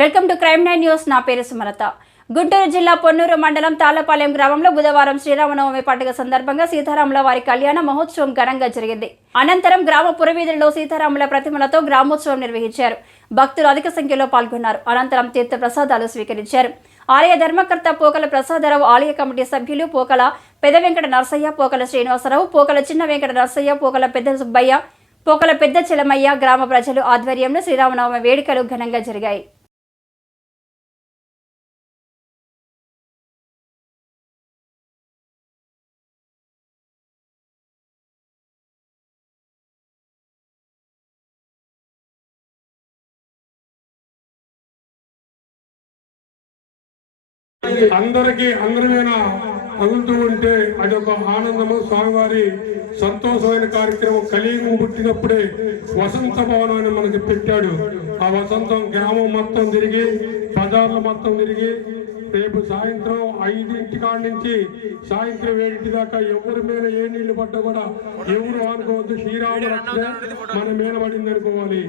Welcome to crime nine news. నా పేరు సుమలత. గుంటూరు జిల్లా పొన్నూరు మండలం తాళ్ళపాలెం గ్రామంలో బుధవారం శ్రీరామనవమి పండుగ సందర్భంగా సీతారాముల వారి కళ్యాణ మహోత్సవం ఘనంగా జరిగింది. అనంతరం గ్రామ పురవీధుల్లో సీతారాముల ప్రతిమలతో గ్రామోత్సవం నిర్వహించారు. భక్తులు అధిక సంఖ్యలో పాల్గొన్నారు. అనంతరం తీర్థ ప్రసాదాలు స్వీకరించారు. ఆలయ ధర్మకర్త పోకల ప్రసాదరావు ఆలయ కమిటీ సభ్యులు పోకల పెద్ద వెంకట నరసయ్య పోకల శ్రీనివాసరావు పోకల చిన్న వెంకట నరసయ్య పోకల పెద్ద సుబ్బయ్య పోకల పెద్ద చెలమయ్య గ్రామ ప్రజలు ఆధ్వర్యంలో శ్రీరామనవమి వేడుకలు ఘనంగా జరిగాయి. అందరికీ అందరమైన తగులుతూ ఉంటే అది ఒక ఆనందము. స్వామివారి సంతోషమైన కార్యక్రమం కలియుగం పుట్టినప్పుడే వసంత భవనాన్ని మనకి పెట్టాడు. ఆ వసంతం గ్రామం మొత్తం తిరిగి బజార్ల మొత్తం తిరిగి రేపు సాయంత్రం ఐదింటి కాడి నుంచి సాయంత్రం ఏడింటి దాకా ఎవరి మీద ఏ నీళ్ళు పడ్డా కూడా ఎవరు అనుకోవద్దు శ్రీరాముడు మన మీద పడింది అనుకోవాలి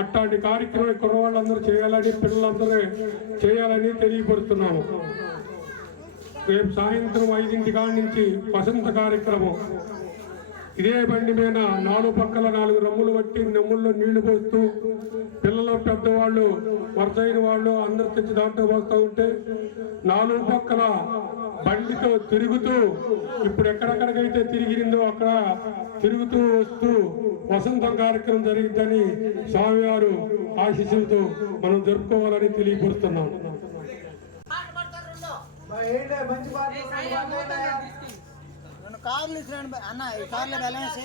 అట్లాంటి కార్యక్రమం కుర్రవాళ్ళందరూ చేయాలని పిల్లలందరూ చేయాలని తెలియపడుతున్నాము రేపు సాయంత్రం ఐదింటి కాడి నుంచి వసంత కార్యక్రమం. ఇదే బండి మీద నాలుగు పక్కల నాలుగు రమ్ములు పట్టి నెమ్ముల్లో నీళ్ళు పోస్తూ పిల్లలు పెద్దవాళ్ళు వరసైన వాళ్ళు అందరు తెచ్చి దాంట్లో పోస్తూ ఉంటే నాలుగు పక్కల బండితో తిరుగుతూ ఇప్పుడు ఎక్కడెక్కడికైతే తిరిగిందో అక్కడ తిరుగుతూ వస్తూ వసంతం కార్యక్రమం జరిగిద్దని స్వామివారు ఆశీస్సులతో మనం జరుపుకోవాలని తెలియపరుస్తున్నాం. కార్లు ఇచ్చిరండి బా- అన్న ఈ కార్లో బ్యాలెన్స్